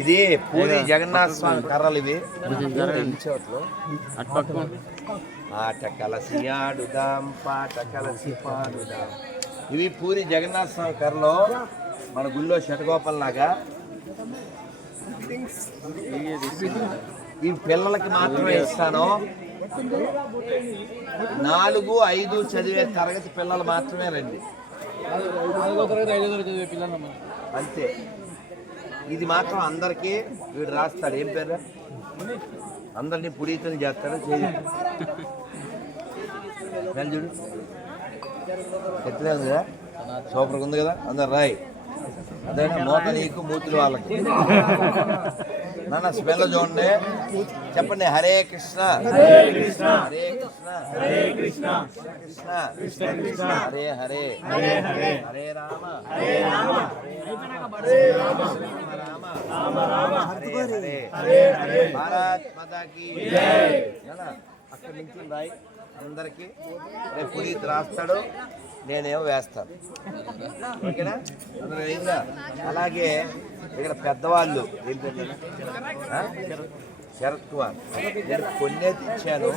ఇది పూరి జగన్నాథ స్వామి కర్రలు ఇవి ఆట కలసి ఆడుదాం పాట కలసి పాడుదాం. ఇవి పూరి జగన్నాథ స్వామి కర్రలో మన గుళ్ళో శటగోపం లాగా. ఈ పిల్లలకి మాత్రమే ఇస్తాను. 4, 5 చదివే తరగతి పిల్లలు మాత్రమే రండి అంతే. ఇది మాత్రం అందరికీ వీడు రాస్తాడు. ఏం పేరు? అందరినీ పునీతం చేస్తాడు. చూడు ఎట్లే ఉంది కదా, సూపర్గా ఉంది కదా. అందరు రాయి. అదే మోత నీకు మూతులు వాళ్ళకి. నాన్న స్మెల్ చూడండి, చెప్పండి. హరే కృష్ణ హరే కృష్ణ హరే కృష్ణ హరే కృష్ణ కృష్ణ కృష్ణ కృష్ణ హరే హరే హరే హరే హరే రామ హరే రామ హరే రామ రామ రామ రామ హరే హరే హరే హరే భారత్ మాతా కీ జై. అక్కడి నుంచి రాయి అందరికీ. రేపు పునీత్ రాస్తాడు, నేనేమో వేస్తాను. ఓకేనా? అందరూ అయిందా? అలాగే ఇక్కడ పెద్దవాళ్ళు ఏం పేరు? శరత్ కుమార్. నేను కొన్నే ఇచ్చాను,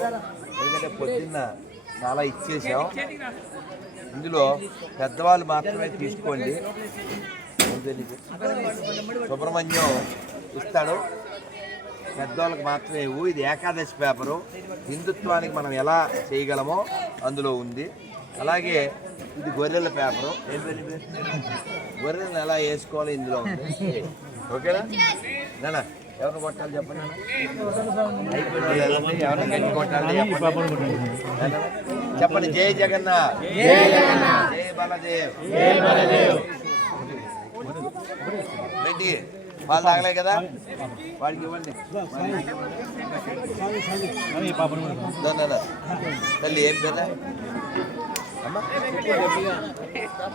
ఎందుకంటే పొద్దున్న చాలా ఇచ్చేసాం. ఇందులో పెద్దవాళ్ళు మాత్రమే తీసుకోండి. సుబ్రహ్మణ్యం ఇస్తాడు, పెద్దవాళ్ళకి మాత్రమే ఇవ్వు. ఇది ఏకాదశి పేపరు. హిందుత్వానికి మనం ఎలా చేయగలమో అందులో ఉంది. అలాగే ఇది గొర్రెల పేపరు. ఏం పేరు? గొర్రెలను ఎలా వేసుకోవాలో ఇందులో ఉంది. ఓకేనా నాన్న? ఎవరిని కొట్టాలి చెప్పండి. ఎవరిని గట్టి కొట్టాలి చెప్పండి. జై జగన్నాథ్ జై బలదేవ్. రెడ్డి వాళ్ళు తాగలే కదా, వాడికి ఇవ్వండి. తల్లి ఏం పేరు?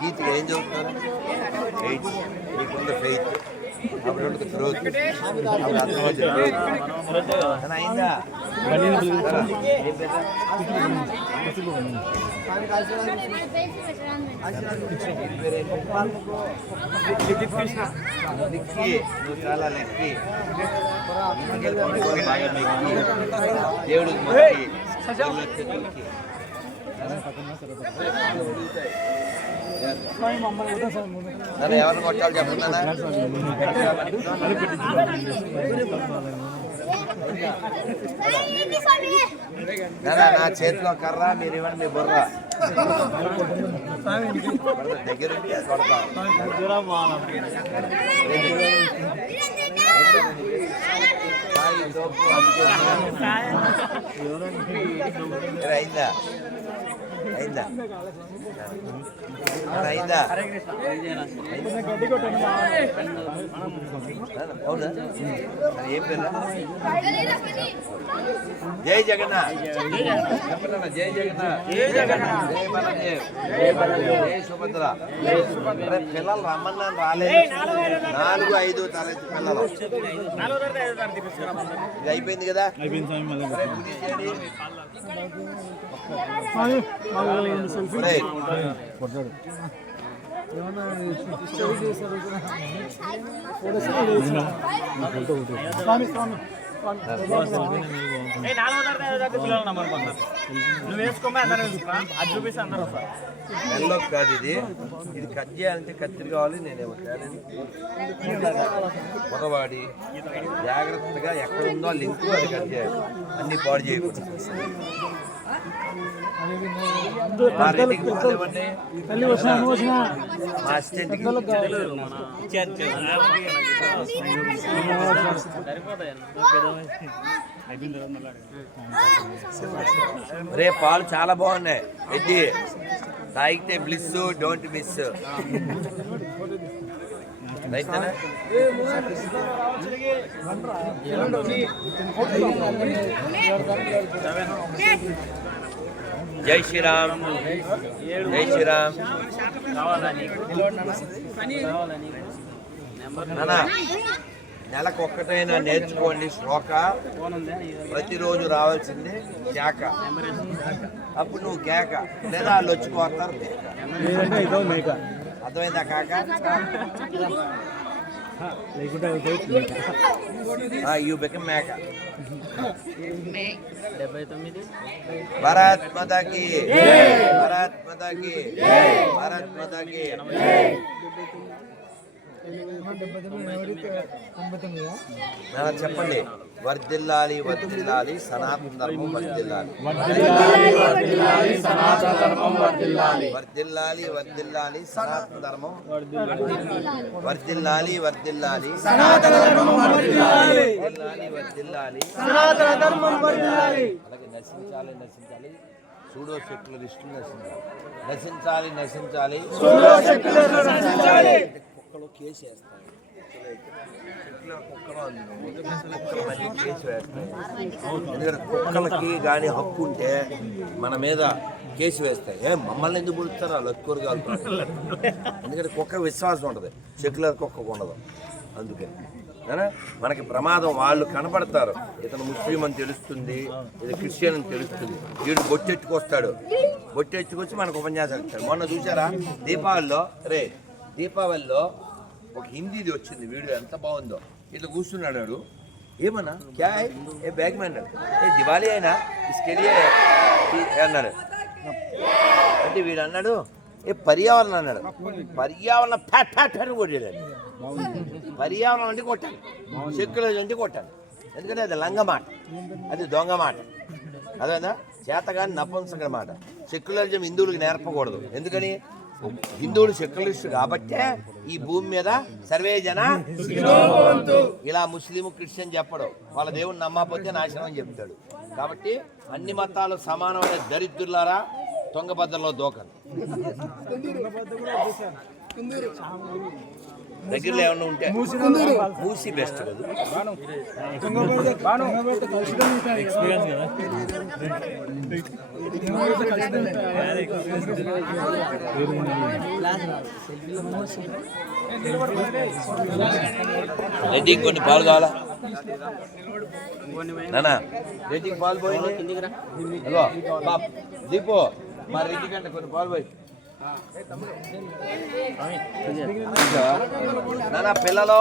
గీతగా ఏం చదువుతున్నారు? 8. మీకుంద ఫెయిత్, అప్పుడు గ్రోత్, అప్పుడు అర్థమవుతుంది గ్రోత్. అయిందా? లెక్కి, నువ్వు చాలా లెక్కి. దేవుడికి మొక్కి ఎవరిని కొట్టాలి చెప్తున్నానా? నా చేతిలో కర్ర, మీరు ఇవ్వండి మీ బుర్ర. దగ్గర అయిందా? అయిందా? అయిందా? అవునా? ఏం పేరు? జై జగన్నాథ్. జై జగన్నాథ్ జై బలదేవ్ జై సుభద్ర. పిల్లలు రమ్మన్నాను రాలేదు. 4, 5 తరగతి పిల్లలు. ఇది అయిపోయింది కదా. మెల్లో కాదు ఇది. ఇది కట్ చేయాలంటే కత్తిరి కావాలి. నేనేమో పొరవాడి జాగ్రత్తగా ఎక్కడుందో లింకు అది కట్ చేయాలి. అన్ని పాడు చేయకూడదు. మా అసిస్టెంట్కి రే పాలు చాలా బాగున్నాయి. ఎడ్డి తాగితే బ్లిస్, డోంట్ మిస్. రైతేనా? జై శ్రీరామ్ జై శ్రీరామ్. నెలకు ఒక్కటైనా నేర్చుకోండి శ్లోక. ప్రతిరోజు రావాల్సింది కేక. అప్పుడు నువ్వు కేక, లేదా వాళ్ళు వచ్చుకోతారు. అర్థమైందా కాక? యూ బికమ్ మేక. భారత్ మాతాకి, భారత్ మాతాకి, భారత్ మాతాకి. చెప్పండి. వర్ధిల్లాలి వర్ధిల్లాలి సనాతన ధర్మం వర్ధిల్లాలి. వర్ధిల్లాలి వర్ధిల్లాలి సనాతన ధర్మం వర్ధిల్లాలి. వర్ధిల్లాలి వర్ధిల్లాలి సనాతన ధర్మం వర్ధిల్లాలి. వర్ధిల్లాలి సనాతన ధర్మం వర్ధిల్లాలి. వర్ధిల్లాలి వర్ధిల్లాలి సనాతన ధర్మం వర్ధిల్లాలి. అలాగే నశించాలి నశించాలి సూడో సెక్యులరిస్టులు నశించాలి. నశించాలి నశించాలి సూడో సెక్యులరిస్టులు నశించాలి. కుక్కలు కేసు వేస్తాయి. ఎందుకంటే కుక్కలకి కానీ హక్కు ఉంటే మన మీద కేసు వేస్తాయి. మమ్మల్ని ఎందుకు పుడుతారా లక్కూరు కాలుతారు. ఎందుకంటే కుక్క విశ్వాసం ఉంటుంది, సెక్యులర్ కుక్కకు ఉండదు. అందుకని మనకి ప్రమాదం. వాళ్ళు కనపడతారు, ఇతను ముస్లిం అని తెలుస్తుంది, ఇది క్రిస్టియన్ అని తెలుస్తుంది. వీడు బొట్టెట్టుకొస్తాడు, బొట్టెట్టుకొచ్చి మనకు ఉపన్యాసం ఇస్తాడు. మొన్న చూసారా దీపావళిలో ఒక హిందీది వచ్చింది వీడియో, ఎంత బాగుందో. ఇట్లా కూర్చున్నాడు వాడు, ఏమన్నా క్యా ఏ బ్యాగ్ మ్యాన్ ఏ దివాళీ అయినా ఇసుకెళ్ళి అన్నాడు. అంటే వీడు అన్నాడు ఏ పర్యావరణం అన్నాడు. పర్యావరణం ఫ్యాట్ ఫ్యాట్ అని కొట్టాడు. పర్యావరణం అంటే కొట్టాను, సెక్యులర్ అంటే కొట్టాను. ఎందుకంటే అది లంగ మాట, అది దొంగ మాట, అదేనా చేతగాని నపుంసక మాట. సెక్యులరిజం హిందువులకు నేర్పకూడదు. ఎందుకని? హిందువులు సెక్యులరిస్ట్ కాబట్టే ఈ భూమి మీద సర్వే జన ఇలా ముస్లిం క్రిస్టియన్ చెప్పడు. వాళ్ళ దేవుని నమ్మకపోతే నాశనం అని చెప్తాడు. కాబట్టి అన్ని మతాలు సమానమైన దరిద్రులారా తుంగభద్రలో దూకండి. దగ్గరలో ఏమన్నా ఉంటే మూసి బెస్ట్ కదా. రెడ్డికి కొన్ని పాలు కావాలా నానా? రెడ్డికి పాలు పోయింది. దీపో మా రెడ్డి కంటే కొన్ని పాలు పోయి నానా. పిల్లలు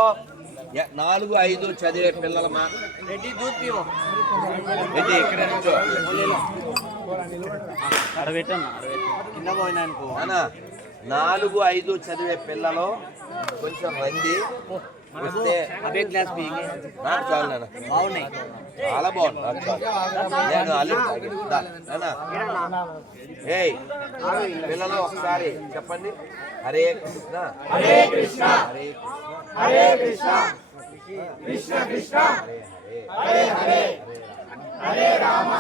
4, 5 చదివే పిల్లలమా రెడ్డి ఇక్కడ నుంచో నానా. 4, 5 చదివే పిల్లలు కొంచెం రండి వస్తే అదే క్లాస్ నాకు చాలు నాన్న. బాగున్నాయి, చాలా బాగుంది. నాకు చాలు. నేను అల్లుడు నాన్న. ఏయ్ పిల్లలు ఒకసారి చెప్పండి. హరే కృష్ణ హరే కృష్ణ హరే హరే కృష్ణ కృష్ణ కృష్ణ హరే హరే హరే రామ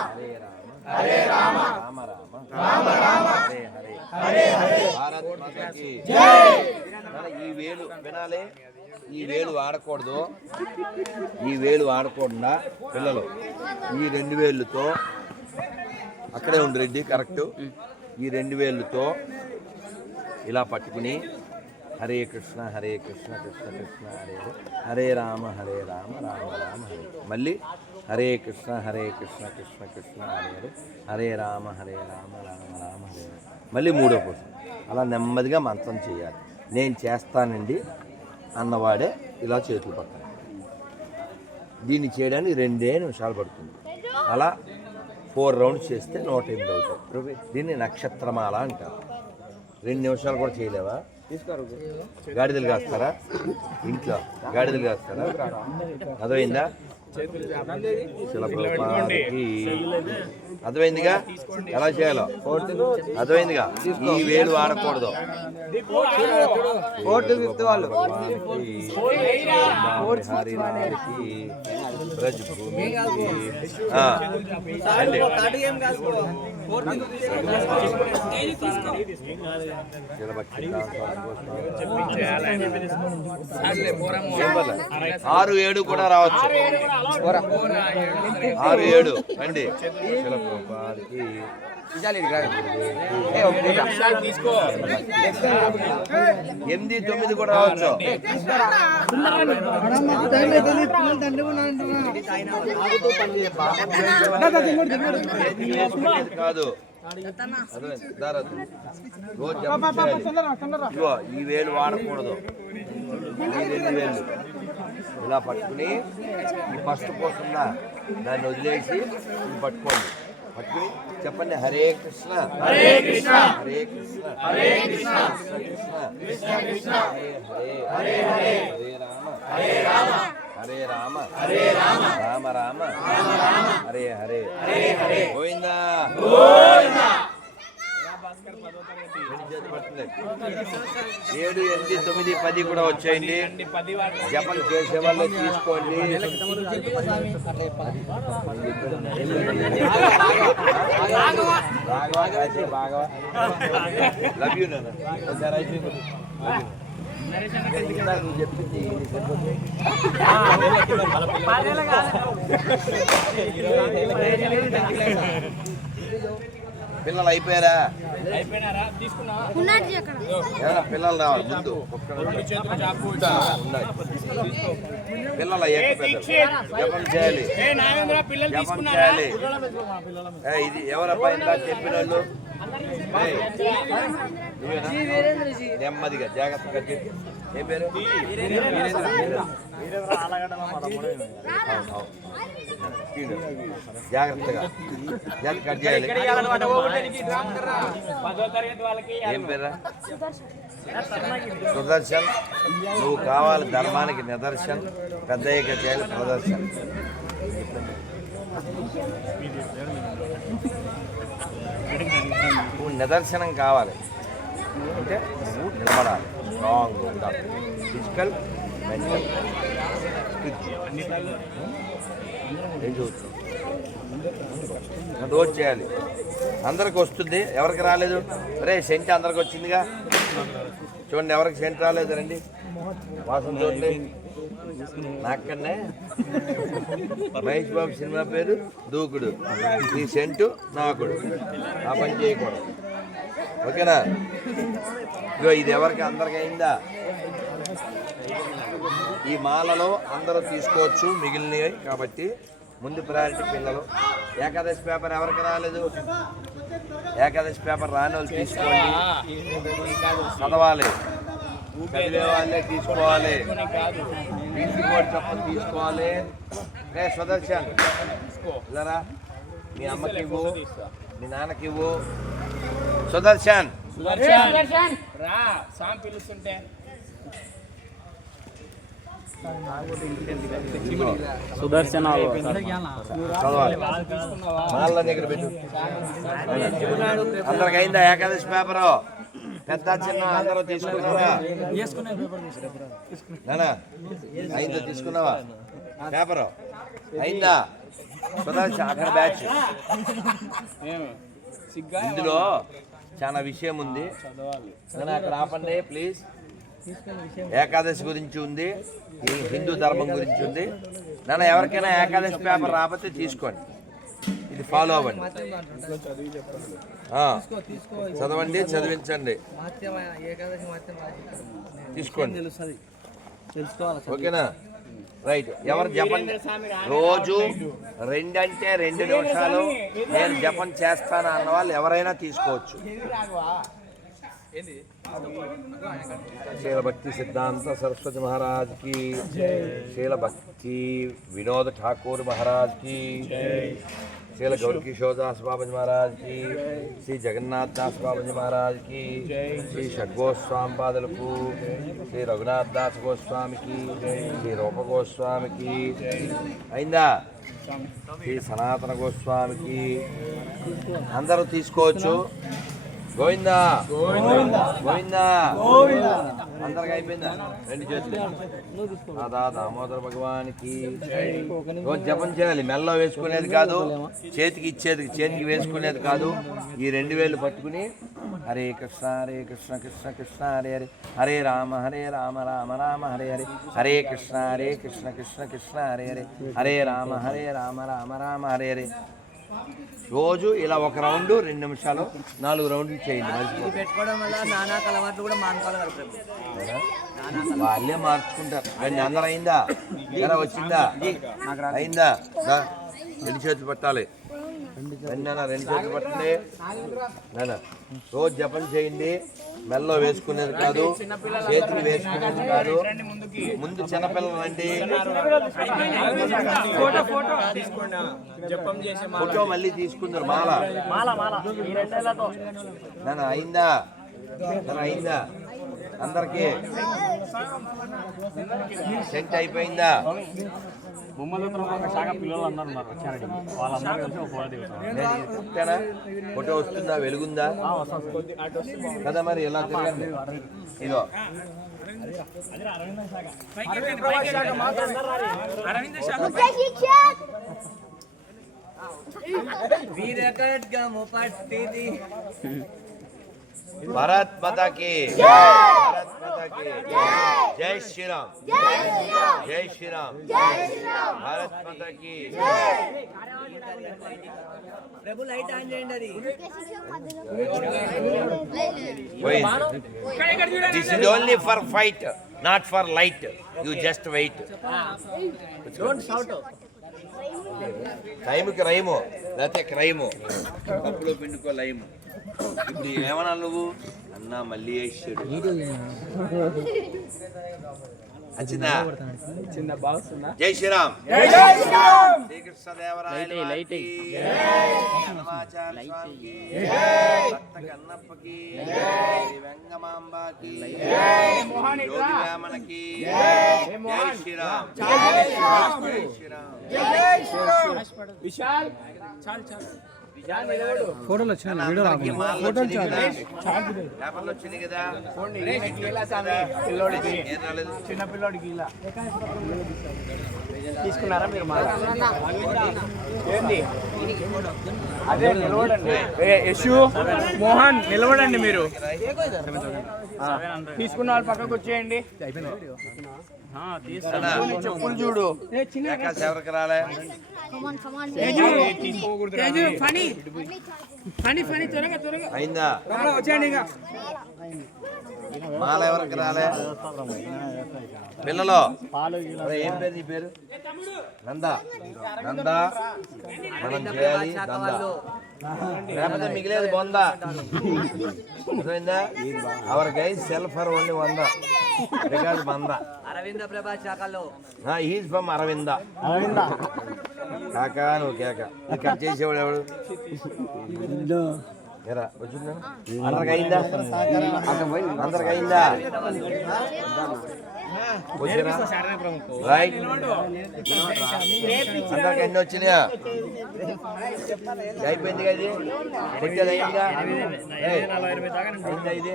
హరే రామ రామ రామ రామ రామ హరే హరే హరే హరే. భారత్ మాతాకి జై. ఈ వేలు వినాలి, ఈ వేలు వాడకూడదు. ఈ వేలు వాడకుండా పిల్లలు ఈ 2 వేళ్ళతో అక్కడే ఉండి రెడ్డి కరెక్ట్. ఈ 2 వేళ్ళతో ఇలా పట్టుకుని హరే కృష్ణ హరే కృష్ణ కృష్ణ కృష్ణ హరే హరే రామ రామ రామ హరే. మళ్ళీ హరే కృష్ణ కృష్ణ కృష్ణ హరే హరే రామ రామ రామ హరే. మళ్ళీ 3వ కోసం అలా నెమ్మదిగా మంత్రం చేయాలి. నేను చేస్తానండి అన్నవాడే ఇలా చేతులు పట్టాలి. దీన్ని చేయడానికి 2 నిమిషాలు పడుతుంది. అలా 4 రౌండ్స్ చేస్తే 108 అవుతాయి. దీన్ని నక్షత్రమాల అంటారు. 2 నిమిషాలు కూడా చేయలేవా? గాడిదలు కాస్తారా ఇంట్లో? గాడిదలు కాస్తారా? అర్థమైందా? అర్థమైందిగా ఎలా చేయాలో? అర్థమైందిగా? ఈ వేలు వాడకూడదు. ఆరు 7 కూడా రావచ్చు. 6, 7 రండి. 8, 9 కూడా రావచ్చు. కాదు ఈ వేలు వాడకూడదు. ఈ 2 వేళ్ళు ఇలా పట్టుకుని ఈ ఫస్ట్ పోతుందా దాన్ని వదిలేసి ఇది పట్టుకోండి. పట్టుకుని చెప్పండి, హరే కృష్ణ హరే కృష్ణ హరే కృష్ణ హరే కృష్ణ కృష్ణ కృష్ణ కృష్ణ హరే హరే హరే హరే రామ హరే రామ హరే రామ హరే రామ రామ రామ హరే హరే హరే హరే గోవిందా గోవిందా. 7, 8, 9, 10 కూడా వచ్చేయండి. జపం చేసే వాళ్ళు తీసుకోండి. లవ్ యూ నాన్న. నువ్వు చెప్పింది పిల్లలు అయిపోయారా? పిల్లలు రావాలి ముందు. పిల్లలు జపం చేయాలి, జపం చేయాలి. ఇది ఎవరబ్బా ఇందా చెప్పిన వాళ్ళు? నెమ్మదిగా జాగ్రత్తగా చెప్పి. ఏ పేరు? జాగ్రత్తగా కట్ చేయాలి. ఏం పేరా? సుదర్శన్. నువ్వు కావాలి ధర్మానికి నిదర్శన్. పెద్దయ్యగా చేయాలి ప్రదర్శన్. నువ్వు నిదర్శనం కావాలి అంటే నువ్వు నిలబడాలి, స్ట్రాంగ్ ఉండాలి. Physical, mental, spiritual. ఏం చదువుతుంది? రోజు చేయాలి. అందరికి వస్తుంది, ఎవరికి రాలేదు? అరే సెంట్ అందరికి వచ్చిందిగా. చూడండి, ఎవరికి సెంట్ రాలేదు రండి. వాసన చూడండి. నాకన్నే మహేష్ బాబు సినిమా పేరు దూకుడు. నీ సెంటు నాకుడు. ఆ పని చేయకూడదు, ఓకేనా? ఇగో ఇది ఎవరికి అందరికి అయిందా? ఈ మాలలో అందరూ తీసుకోవచ్చు, మిగిలినవి కాబట్టి ముందు ప్రయారిటీ పిల్లలు. ఏకాదశి పేపర్ ఎవరికి రాలేదు? ఏకాదశి పేపర్ రాని వాళ్ళు తీసుకోండి. చదవాలి, చదివే వాళ్ళే తీసుకోవాలి. పీసీ కోడ్ చొప్పున తీసుకోవాలి. రే సుదర్శన్ ఇలారా, మీ అమ్మకి ఇవ్వు, మీ నాన్నకి ఇవ్వు. సుదర్శన్ సుదర్శన్ చదవాలి. మాల దగ్గర పెట్టు. అందరికి అయిందా ఏకాదశి పేపరు? పెద్ద చిన్న అందరూ తీసుకున్నావా? నానా అయిందా? తీసుకున్నావా పేపరు? అయిందా? సుదర్శన్ అక్కడ బ్యాచ్. ఇందులో చాలా విషయం ఉంది. అక్కడ ఆపండి ప్లీజ్. ఏకాదశి గురించి ఉంది, ఈ హిందూ ధర్మం గురించి ఉంది. నాన్న ఎవరికైనా ఏకాదశి పేపర్ రాకపోతే తీసుకోండి, ఇది ఫాలో అవ్వండి. చదవండి, చదివించండి, తీసుకోండి, ఓకేనా? రైట్. ఎవరు జపం రోజు 2 అంటే 2 నిమిషాలు నేను జపం చేస్తాను అన్న వాళ్ళు ఎవరైనా తీసుకోవచ్చు. శీల భక్తి సిద్ధాంత సరస్వతి మహారాజ్ की, శీల భక్తి వినోద్ ఠాకూర్ మహారాజ్ की, శీల గౌరీ కిషోర్ దాస్ బాబాజీ మహారాజ్ की, శ్రీ జగన్నాథ్ దాస్ బాబాజీ మహారాజ్ की, శ్రీ షడ్గోస్వామి పాదలకు, శ్రీ రఘునాథ్ దాస్ గోస్వామికి, శ్రీ రూప గోస్వామికి. అయిందా? శ్రీ సనాతన గోస్వామికి. అందరూ తీసుకోవచ్చు. గోవిందా గోవిందా. అందరికి అయిపోయిందా? 2 చేతులు. రాధా దామోదర భగవానికి. రోజు జపం చేయాలి. మెల్లో వేసుకునేది కాదు, చేతికి ఇచ్చేది, చేతికి వేసుకునేది కాదు. ఈ 2 వేలు పట్టుకుని హరే కృష్ణ హరే కృష్ణ కృష్ణ కృష్ణ హరే హరే, హరే రామ రామ రామ హరే హరే, హరే కృష్ణ కృష్ణ కృష్ణ హరే హరే, హరే రామ రామ రామ హరే హరే. రోజు ఇలా 1 రౌండ్ 2 నిమిషాలు 4 రౌండ్లు చేయండి. వాళ్ళే మార్చుకుంటారు. అందరూ అయిందా? ఎలా వచ్చిందా? అయిందా? 2 చేతులు పట్టాలి. 2 చేతులు పట్టండి. రోజు జపం చేయండి. మెల్లో వేసుకునేది కాదు, చేతులు వేసుకునేది కాదు. ముందు చిన్నపిల్లలు రండి, ఫోటో మళ్ళీ తీసుకుందరు. మాల నన్ను అయిందా, అయిందా? అందరికి సెంట్ అయిపోయిందా? ఫోటో వస్తుందా, వెలుగుందా కదా? మరి ఎలా తిరగండి. ఇదో भारत माता की भारत माता की जय श्री राम, जय श्री राम, भारत माता की प्रभु लाइट ऑन చేయండి. This is only for fight, not for light. You just wait. Don't shout. టైంకి రైము లేకపోతే క్రైము, కప్పులో పిండుకో లైము. ఇప్పుడు ఏమన్నా నువ్వు అన్నా మళ్ళీ వేసాడు వచ్చిందా? జై శ్రీరామ్, శ్రీకృష్ణదేవరాయల కన్నప్పకి, వెంగమాంబకి, యోగిరామణకి జై శ్రీరామ్, జై శ్రీరామ్. విశాల్ ఫోటోలు వచ్చినాయి, వీడియో పేపర్లు వచ్చినాయి కదా. చిన్న పిల్లోడికి తీసుకున్నారా మీరు? ఏంది అదే నిలవడండి, యశు మోహన్ నిలవడండి. మీరు తీసుకున్న వాళ్ళు పక్కకు వచ్చేయండి. చెప్పులు చూడు, ఎవరికి రాలే. అయిందా? మాల ఎవరికి రాలే? పిల్లలు ఏం పేరు? నీ పేరు నందా. నందా మనం చేయాలి నందా, లేకపోతే మిగిలేదు బొందా. అర్థమైందా? Our guys sell for only 100 because బందా. అరవింద ప్రభా శాఖలో హీస్ ఫ్రమ్ అరవింద. కాకా నువ్వు కేక కట్ చేసేవాడు ఎవడు? ఎరా వచ్చిందా? అందరికి అయిందా? అందరికి అయిందా? రైట్, అందరికి ఎన్ని వచ్చినాయా? అయిపోయింది కదా ఇది, పెట్టేది అయిందా? అయిందా ఇది?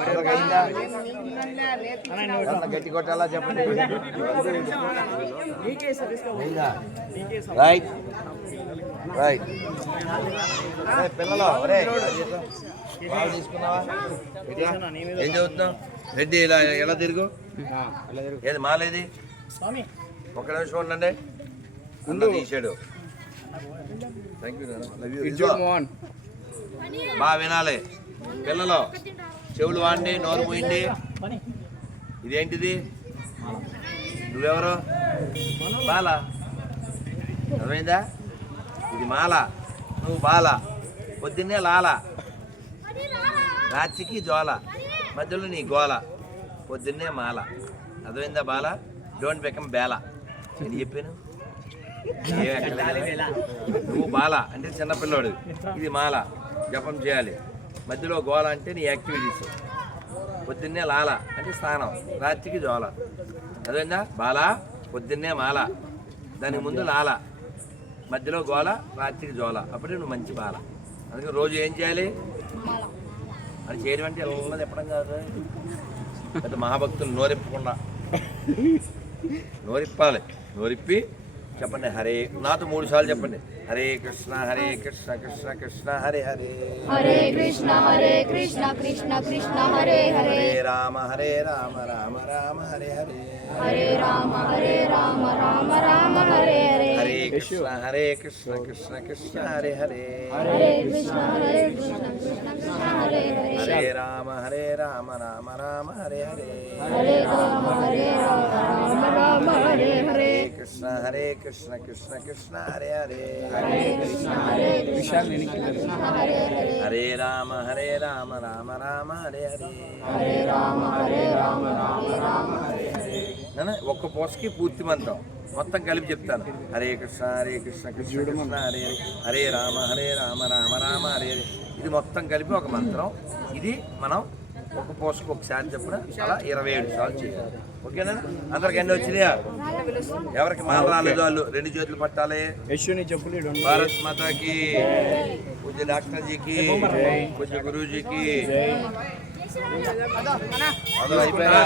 అందరికి అయిందా? గట్టి కొట్టాలా చెప్పండి. అయిందా? Right right. పిల్లలు బాగా తీసుకున్నావా? ఏం చదువుతున్నావు? రెడ్డి ఇలా ఎలా తిరుగు? ఏది మాలేది? ఒక్క నిమిషం ఉండండి, ముందు తీసాడు. బాగా వినాలి పిల్లలు, చెవులు వాడండి, నోరు పోయింది. ఇదేంటిది? నువ్వెవరు? బాల. అర్థమైందా? ఇది మాల, నువ్వు బాల. పొద్దున్నే లాల, రాత్రికి జోల, మధ్యలో నీ గోల. పొద్దున్నే మాల. అర్థమైందా? బాల. డోంట్ బికమ్ బేల. నేను చెప్పాను నువ్వు బాల అంటే చిన్నపిల్లోడు, ఇది మాల, జపం చేయాలి. మధ్యలో గోల అంటే నీ యాక్టివిటీస్. పొద్దున్నే లాల అంటే స్నానం, రాత్రికి జోల. అర్థమైందా? బాల పొద్దున్నే మాల, దానికి ముందు లాల, మధ్యలో గోల, రాత్రికి జోల. అప్పుడే నువ్వు మంచి బాల. అందుకని రోజు ఏం చేయాలి? అది చేయడం అంటే ఎలా చెప్పడం కాదు, పెద్ద మహాభక్తులు నోరిప్పకుండా నోరిప్పాలి. నోరిప్పి చెప్పండి హరే, నాతో 3 సార్లు చెప్పండి. హరే కృష్ణ కృష్ణ కృష్ణ హరే హరే, హరే కృష్ణ కృష్ణ కృష్ణ హరే హరే, హరే రామ రామ రామ హరే హరే, హరే రామ రామ రామ హరే హరే, హరే కృష్ణ హరే కృష్ణ కృష్ణ కృష్ణ హరే హరే హరే కృష్ణ కృష్ణ కృష్ణ హరే హరే హరే రామ రామ రామ హరే హరే హరే రామ రామ రామ హరే హరే కృష్ణ కృష్ణ కృష్ణ హరే హరే హరే కృష్ణ కృష్ణ కృష్ణ హరే హరే హరే రామ రామ రామ హరే హరే హరే రామ రామ రామ హరే హరే నాన్న ఒక్క పోస్కి పూర్తి మంత్రం మొత్తం కలిపి చెప్తాను. హరే కృష్ణ కృష్ణ కృష్ణ హరే హరే హరే రామ రామ రామ హరే హరే. ఇది మొత్తం కలిపి ఒక మంత్రం. ఇది మనం ఒక పోస్కు ఒకసారి చెప్పిన అలా 27 సార్లు చేయాలి. ఓకేనా? అందరికి ఎన్ని వచ్చినాయా? ఎవరికి మాల రాలేదు వాళ్ళు 2 చేతులు పట్టాలి. భారత్ మాతాకి, పూజ్య డాక్టర్ జీకి, పూజ్య గురూజీకి. అందరూ అయిపోయారా?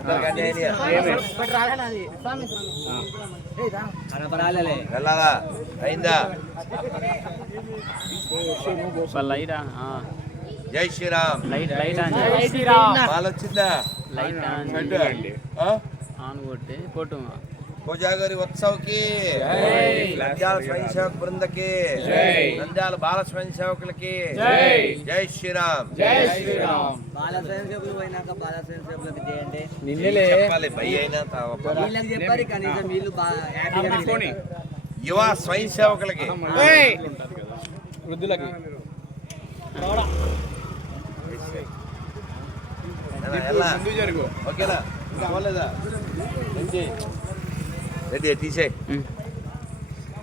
అందరికి అన్ని అయినాయా? వెళ్ళాలా? అయిందా? జై శ్రీరామ్. మాలొచ్చిందా? కోజాగరి ఉత్సవ్కి, నంద్యాల స్వయం సేవక బృందకి, నంద్యాల బాల స్వయం సేవకులకి జై శ్రీరామ్. బాల స్వయం సేవకులు పోయినాక బాల స్వయం సేవకులకు చేయండి. చెప్పాలి భయ అయినా వీళ్ళకి చెప్పారు కనీసం వీళ్ళు యువ స్వయం సేవకులకి వృద్ధులకి ఓకేనా? పోలేదా? రెడీ తీసే